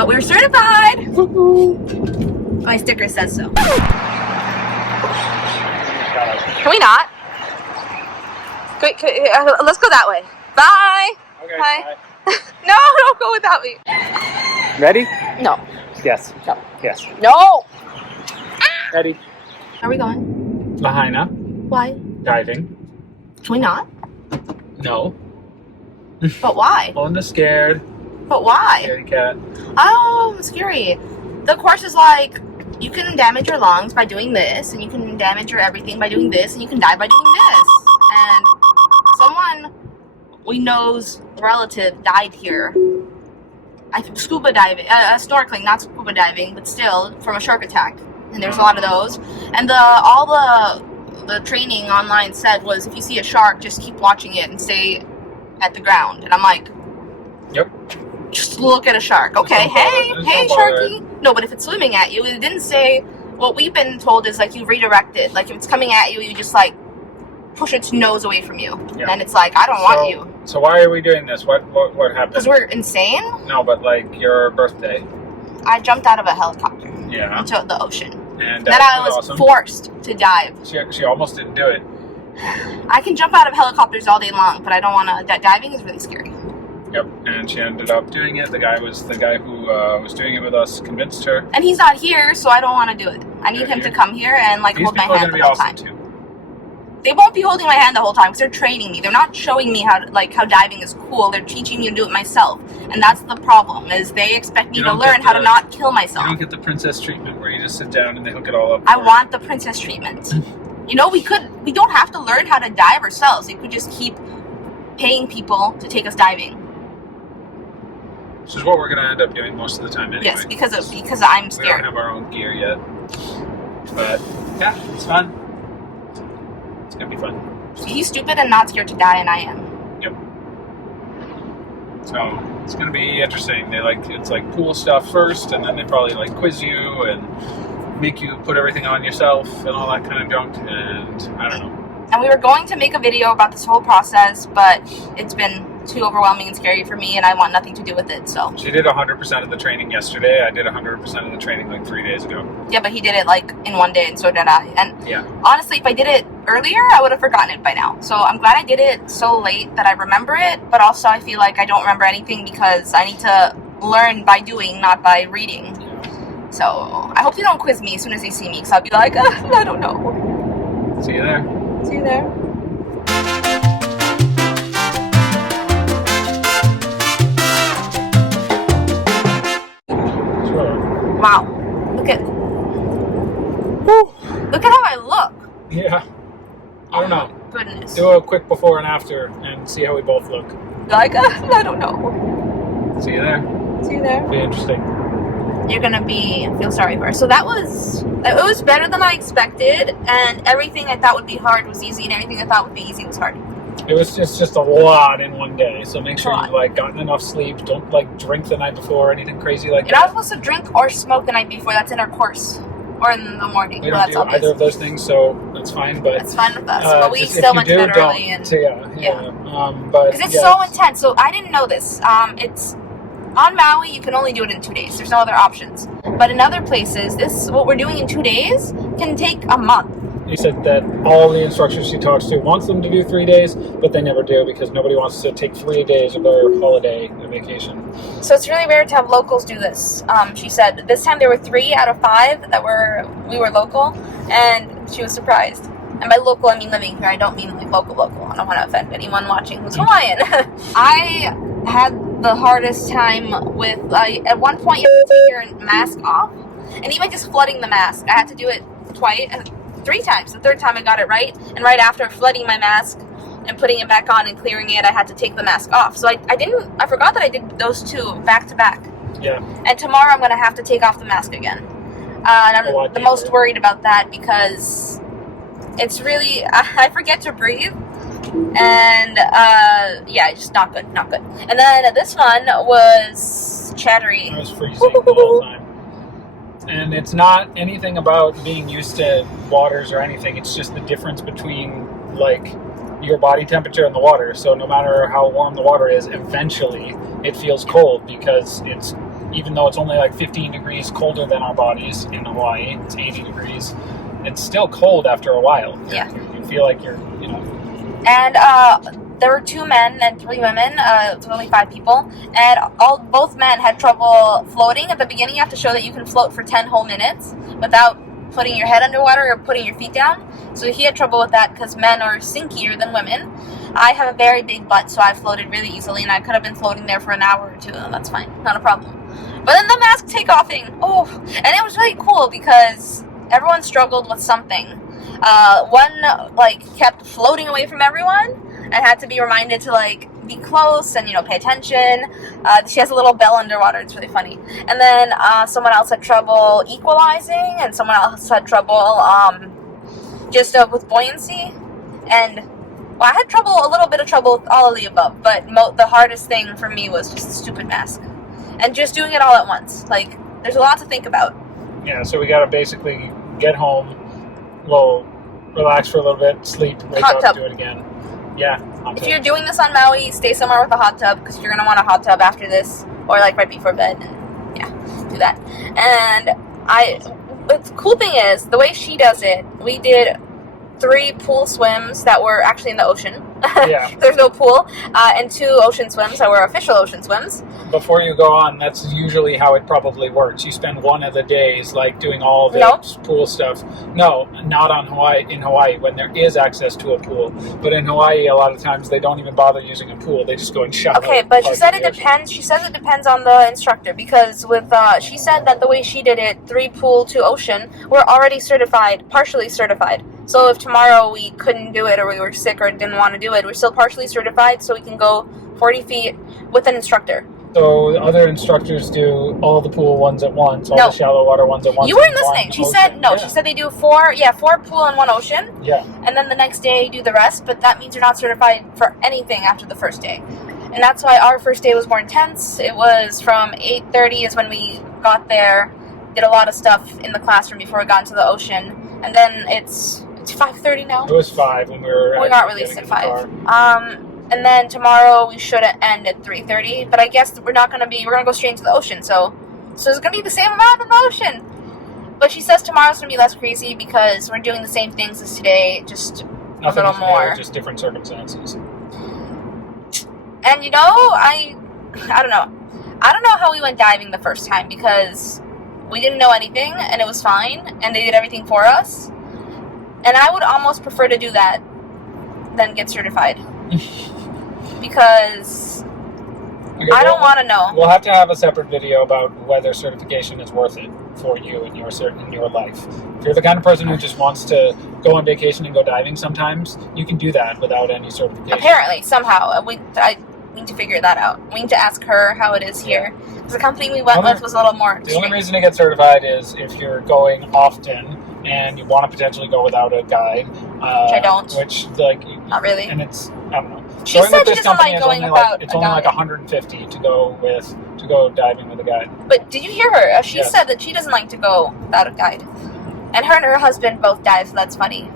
but we're certified. My sticker says so. Can we not? Let's go that way. Bye. Okay. Bye. No, don't go without me. Ready? No. Yes. No. Yes. No. Ready? Are we going? Lahaina. Why? Diving. Can we not? No. But why? Olena's scared. But why? Scaredy cat. Oh, scary. The course is like, you can damage your lungs by doing this, and you can damage your everything by doing this, and you can die by doing this. And someone we know's relative died here. I think scuba diving, snorkeling, not scuba diving, but still from a shark attack. And there's a lot of those. And all the training online said was, if you see a shark, just keep watching it and stay at the ground. And I'm like, yep. Just look at a shark. Okay, hey, Sharky. No, but if it's swimming at you, it didn't say. What we've been told is like you redirect it. Like if it's coming at you, you just like push its nose away from you, and it's like I don't want you. So why are we doing this? What happened? Because we're insane. No, but like your birthday. I jumped out of a helicopter. Yeah. Into the ocean. And then I was forced to dive. She almost didn't do it. I can jump out of helicopters all day long, but I don't want to. Diving is really scary. Yep, and she ended up doing it. The guy who was doing it with us convinced her. And he's not here, so I don't want to do it. I need him to come here and like hold my hand the whole time. Too. They won't be holding my hand the whole time because they're training me. They're not showing me how diving is cool. They're teaching me to do it myself, and that's the problem. Is they expect me to learn how to not kill myself. You don't get the princess treatment where you just sit down and they hook it all up. I want the princess treatment. You know, we don't have to learn how to dive ourselves. We could just keep paying people to take us diving. Which is what we're going to end up doing most of the time anyway. Yes, because I'm scared. We don't have our own gear yet. But, yeah, it's fun. It's going to be fun. He's stupid and not scared to die, and I am. Yep. So, it's going to be interesting. It's like pool stuff first, and then they probably like quiz you and make you put everything on yourself and all that kind of junk, and I don't know. And we were going to make a video about this whole process, but it's been too overwhelming and scary for me, and I want nothing to do with it, so. She did 100% of the training yesterday. I did 100% of the training like 3 days ago. Yeah, but he did it like in one day, and so did I. And yeah. Honestly, if I did it earlier, I would have forgotten it by now. So I'm glad I did it so late that I remember it, but also I feel like I don't remember anything because I need to learn by doing, not by reading. So I hope they don't quiz me as soon as they see me, because I'll be like, I don't know. See you there. See you there. Wow. Look at how I look. Yeah. I don't know. Goodness. Do a quick before and after and see how we both look. Like, I don't know. See you there. See you there. Be interesting. You're gonna feel sorry for her. So it was better than I expected, and everything I thought would be hard was easy, and everything I thought would be easy was hard. It's just a lot in one day, so make sure you've gotten enough sleep. Don't drink the night before or anything crazy like that. You're not supposed to drink or smoke the night before. That's in our course, or in the morning. We don't do either of those things, so that's fine. But that's fine with us. But we still went to bed early, and but because it's so intense. So I didn't know this. It's on Maui. You can only do it in 2 days. There's no other options. But in other places, what we're doing in 2 days can take a month. He said that all the instructors she talks to wants them to do 3 days, but they never do because nobody wants to take 3 days of their holiday, their vacation. So it's really rare to have locals do this. She said this time there were 3 out of 5 that we were local, and she was surprised. And by local, I mean living here. I don't mean like local. I don't want to offend anyone watching who's Hawaiian. I had the hardest time with, at one point you have to take your mask off, and even just flooding the mask, I had to do it 3 times. The third time I got it right, and right after flooding my mask and putting it back on and clearing it, I had to take the mask off. So I forgot that I did those 2 back to back. Yeah. And tomorrow I'm going to have to take off the mask again. And I'm the most worried about that because it's really, I forget to breathe. And it's just not good. And then this one was chattery. I was freezing the whole time. And it's not anything about being used to waters or anything. It's just the difference between your body temperature and the water. So no matter how warm the water is, eventually it feels cold because it's even though it's only like 15 degrees colder than our bodies in Hawaii, it's 80 degrees. It's still cold after a while. Yeah. You feel like you're, And there were 2 men and 3 women, totally 5 people, and both men had trouble floating. At the beginning, you have to show that you can float for 10 whole minutes without putting your head underwater or putting your feet down. So he had trouble with that because men are sinkier than women. I have a very big butt, so I floated really easily, and I could have been floating there for an hour or 2, and that's fine, not a problem. But then the mask takeoffing, and it was really cool because everyone struggled with something. One kept floating away from everyone and had to be reminded to be close and pay attention. She has a little bell underwater. It's really funny. And then someone else had trouble equalizing, and someone else had trouble with buoyancy. And I had a little bit of trouble with all of the above. But the hardest thing for me was just the stupid mask and just doing it all at once. There's a lot to think about. Yeah. So we gotta basically get home, relax for a little bit, sleep, wake Hot up, tub. Do it again. Yeah. If you're doing this on Maui, stay somewhere with a hot tub because you're going to want a hot tub after this or right before bed. And, yeah, do that. And the cool thing is, the way she does it, we did 3 pool swims that were actually in the ocean. Yeah. There's no pool. And 2 ocean swims that were official ocean swims. Before you go on, that's usually how it probably works. You spend one of the days doing all the pool stuff. No, not on Hawaii. In Hawaii, when there is access to a pool, but in Hawaii, a lot of times they don't even bother using a pool. They just go and shower. Okay, but she said it depends. She says it depends on the instructor because she said that the way she did it, 3 pool, 2 ocean, we're already certified, partially certified. So if tomorrow we couldn't do it or we were sick or didn't want to do it, we're still partially certified, so we can go 40 feet with an instructor. So other instructors do all the pool ones at once, all the shallow water ones at once. You weren't listening. She said no. Yeah. She said they do 4 pool and 1 ocean. Yeah. And then the next day do the rest, but that means you're not certified for anything after the first day. And that's why our first day was more intense. It was from 8:30 is when we got there, did a lot of stuff in the classroom before we got into the ocean, and then it's 5:30 now. It was 5 when we were. We got released at 5. And then tomorrow we should end at 3:30. But I guess we're not going to be. We're going to go straight into the ocean. So it's going to be the same amount in the ocean. But she says tomorrow's going to be less crazy because we're doing the same things as today, just a little more. Just different circumstances. And I don't know. I don't know how we went diving the first time because we didn't know anything and it was fine and they did everything for us. And I would almost prefer to do that than get certified. Because I don't want to know. We'll have to have a separate video about whether certification is worth it for you in your life. If you're the kind of person who just wants to go on vacation and go diving sometimes, you can do that without any certification. Apparently, somehow. I need to figure that out. We need to ask her how it is here. Because the company we went with was a little more extreme. The only reason to get certified is if you're going often and you want to potentially go without a guide. Which I don't. Not really. And it's, I don't know. She said she doesn't like going without it's only like $150 to go diving with a guide. But did you hear her? She said that she doesn't like to go without a guide. And her husband both dive, so that's funny.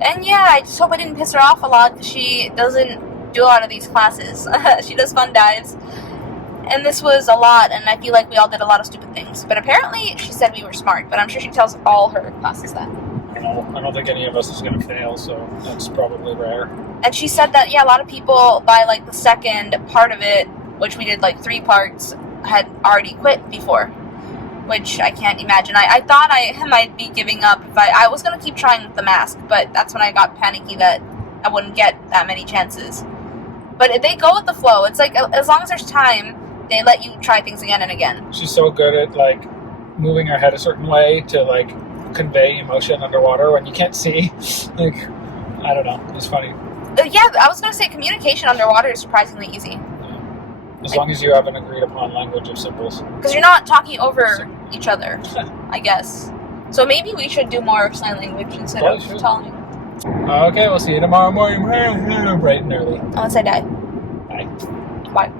And yeah, I just hope I didn't piss her off a lot because she doesn't do a lot of these classes. She does fun dives. And this was a lot, and I feel like we all did a lot of stupid things. But apparently, she said we were smart, but I'm sure she tells all her classes that. I don't think any of us is going to fail, so that's probably rare. And she said that, a lot of people, by, the second part of it, which we did, 3 parts, had already quit before. Which I can't imagine. I thought I might be giving up if I was going to keep trying with the mask, but that's when I got panicky that I wouldn't get that many chances. But if they go with the flow, it's as long as there's time, they let you try things again and again. She's so good at, moving her head a certain way to, convey emotion underwater when you can't see. I don't know. It's funny. Yeah, I was going to say communication underwater is surprisingly easy. Yeah. As long as you have an agreed upon language of symbols. Because you're not talking over each other, I guess. So maybe we should do more sign language instead of telling. Okay, we'll see you tomorrow morning, bright and early. Unless I die. Bye. Bye.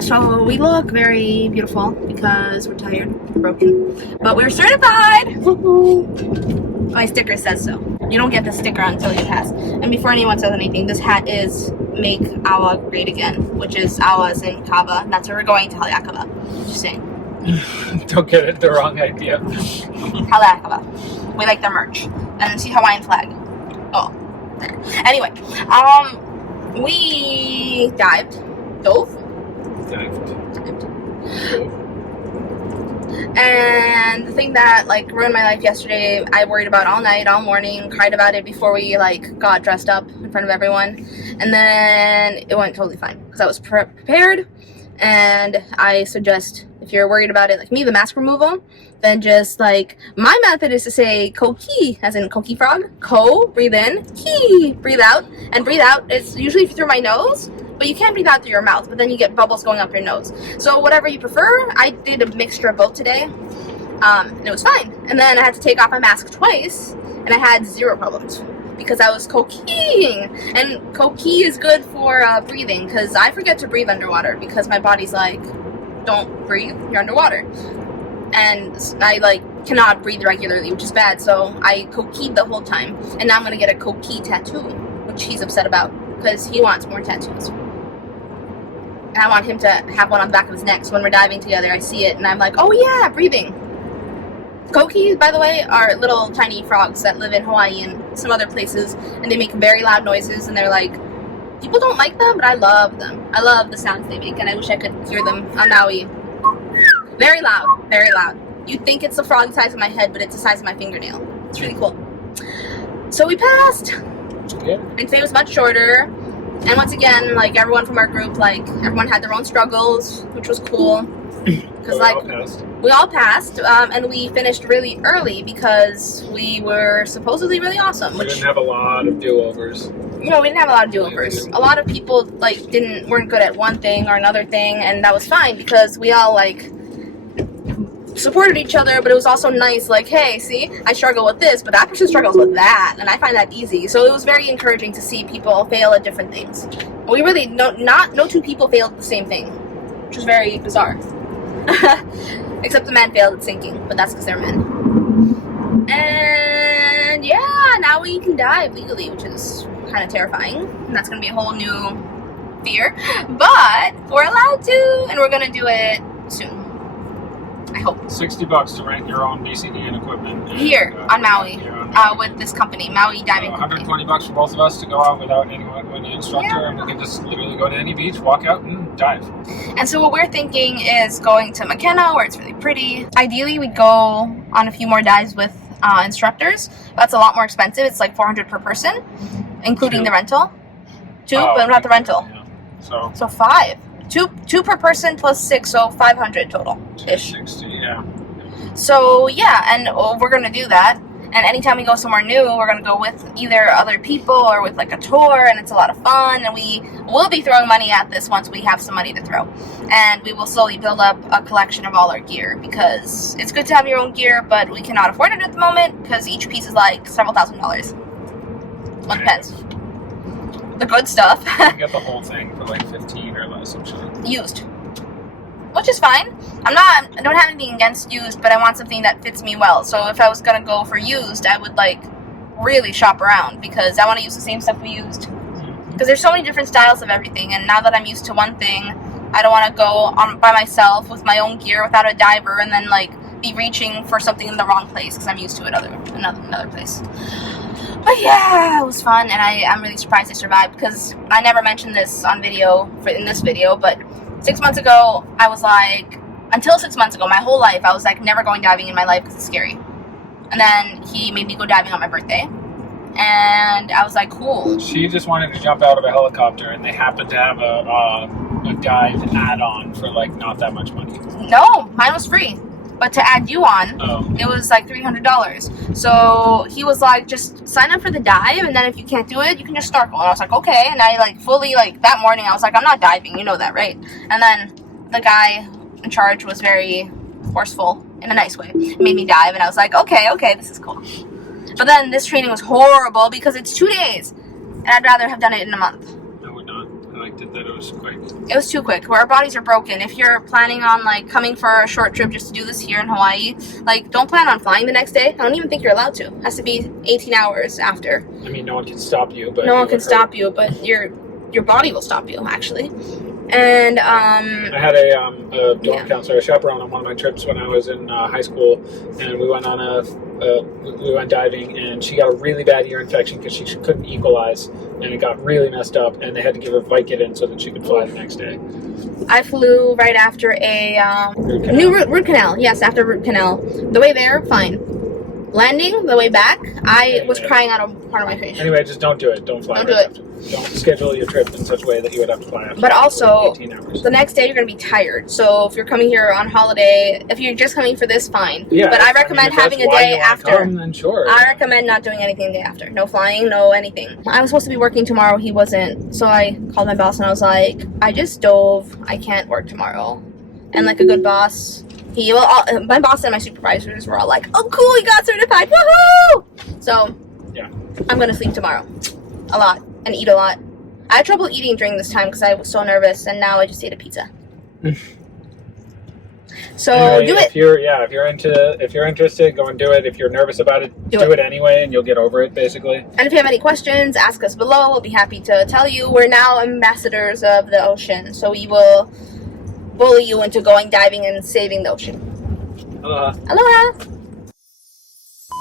So we look very beautiful because we're tired, broken, but we're certified! My sticker says so. You don't get the sticker until you pass. And before anyone says anything, this hat is Make Awa Great Again, which is Awa's in Kava. And that's where we're going to Haleakala. Just saying. Don't get it the wrong idea. Haleakala. We like their merch. And see Hawaiian flag. Oh, there. Anyway, we dived. Dove. And the thing that like ruined my life yesterday, I worried about all night, all morning, cried about it before we like got dressed up in front of everyone, and then it went totally fine because I was prepared. And I suggest if you're worried about it like me, the mask removal, then just like my method is to say ko-ki, as in koki frog. Ko, breathe in, ki, breathe out, and breathe out. It's usually through my nose. But you can't breathe out through your mouth, but then you get bubbles going up your nose. So whatever you prefer, I did a mixture of both today, and it was fine. And then I had to take off my mask twice, and I had zero problems because I was ko-kiing. And ko-ki is good for breathing, because I forget to breathe underwater because my body's like, don't breathe, you're underwater. And I like cannot breathe regularly, which is bad, so I ko-kied the whole time. And now I'm going to get a ko-ki tattoo, which he's upset about because he wants more tattoos. And I want him to have one on the back of his neck, so when we're diving together, I see it, and I'm like, oh yeah, breathing. Kokis, by the way, are little tiny frogs that live in Hawaii and some other places, and they make very loud noises, and they're like, people don't like them, but I love them. I love the sounds they make, and I wish I could hear them on Maui. Very loud, very loud. You'd think it's the frog the size of my head, but it's the size of my fingernail. It's really cool. So we passed. Yeah. And today was much shorter. And once again, like everyone from our group, like everyone had their own struggles, which was cool. Because we all passed, and we finished really early because we were supposedly really awesome. We didn't have a lot of do-overs. No, we didn't have a lot of do-overs. A lot of people like weren't good at one thing or another thing, and that was fine because we all like supported each other, but it was also nice, like, hey, see, I struggle with this, but that person struggles with that, and I find that easy. So it was very encouraging to see people fail at different things. And we really, no two people failed at the same thing, which was very bizarre. Except the man failed at sinking, but that's because they're men. And yeah, now we can dive legally, which is kind of terrifying. And that's going to be a whole new fear, but we're allowed to, and we're going to do it soon. I hope. $60 to rent your own BCD and equipment. Here on Maui, with this company, Maui Diving Company. $120 for both of us to go out without any instructor, and we can just literally go to any beach, walk out, and dive. And so what we're thinking is going to Makena, where it's really pretty. Ideally, we'd go on a few more dives with instructors. That's a lot more expensive. It's like $400 per person, including the rental. But not the rental. Yeah. So 5. Two per person plus 6, so 500 total ish. 60, yeah. So yeah, and we're gonna do that. And anytime we go somewhere new, we're gonna go with either other people or with like a tour, and it's a lot of fun. And we will be throwing money at this once we have some money to throw, and we will slowly build up a collection of all our gear because it's good to have your own gear, but we cannot afford it at the moment because each piece is like several $1,000s. Well, depends. The good stuff. You get the whole thing for like 15 or less, I'm sure. Used. Which is fine. I don't have anything against used, but I want something that fits me well. So if I was gonna go for used, I would like really shop around because I want to use the same stuff we used. Because there's so many different styles of everything, and now that I'm used to one thing, I don't want to go on by myself with my own gear without a diver and then like be reaching for something in the wrong place because I'm used to it another place. But yeah, it was fun, and I'm really surprised I survived because I never mentioned this on video in this video, but 6 months ago, I was like, until 6 months ago, my whole life, I was like never going diving in my life because it's scary. And then he made me go diving on my birthday, and I was like, cool. She just wanted to jump out of a helicopter, and they happened to have a dive add-on for like not that much money. No, mine was free. But to add you on, it was like $300. So he was like, just sign up for the dive, and then if you can't do it, you can just snorkel. And I was like, okay. And I like fully, like that morning, I was like, I'm not diving. You know that, right? And then the guy in charge was very forceful in a nice way. Made me dive, and I was like, okay, this is cool. But then this training was horrible because it's 2 days, and I'd rather have done it in a month. I would not. I liked it that it was quick. It was too quick. Our bodies are broken. If you're planning on like coming for a short trip just to do this here in Hawaii, like don't plan on flying the next day. I don't even think you're allowed to. It has to be 18 hours after. I mean, no one can stop you, but no one can stop you, but your body will stop you actually. And I had a dorm counselor, a chaperone on one of my trips when I was in high school, and we went on we went diving, and she got a really bad ear infection because she couldn't equalize, and it got really messed up, and they had to give her Vicodin so that she could fly the next day. I flew right after a root canal. Yes, after root canal. The way there, fine. Landing, the way back, I was crying out of part of my face. Anyway, just don't do it. Don't fly. Don't schedule your trip in such a way that you would have to fly after. But also, 18 hours. the next day you're going to be tired. So if you're coming here on holiday, if you're just coming for this, fine. Yeah, but I recommend having a day after. Then sure. I recommend not doing anything the day after. No flying, no anything. I was supposed to be working tomorrow. He wasn't. So I called my boss and I was like, I just dove. I can't work tomorrow. And like a good boss, my boss and my supervisors were all like, oh cool, you got certified, woohoo! So yeah, I'm gonna sleep tomorrow a lot and eat a lot. I had trouble eating during this time because I was so nervous, and now I just ate a pizza. So anyway, do it. If you're interested, go and do it. If you're nervous about it, do it anyway, and you'll get over it basically. And if you have any questions, ask us below. We'll be happy to tell you. We're now ambassadors of the ocean, so we will bully you into going diving and saving the ocean. Aloha!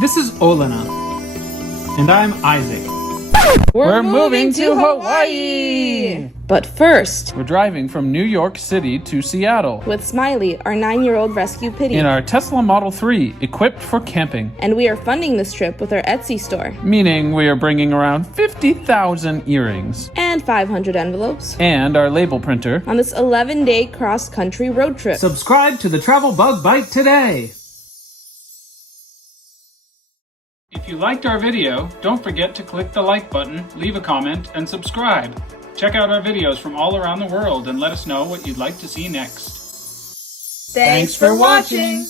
This is Olena. And I'm Isaac. We're moving to Hawaii! But first, We're driving from New York City to Seattle with Smiley, our 9-year-old rescue pitty. in our Tesla Model 3, equipped for camping. And we are funding this trip with our Etsy store. Meaning we are bringing around 50,000 earrings. And 500 envelopes. And our label printer. On this 11-day cross-country road trip. Subscribe to the Travel Bug Bite today! If you liked our video, don't forget to click the like button, leave a comment, and subscribe. Check out our videos from all around the world and let us know what you'd like to see next. Thanks for watching!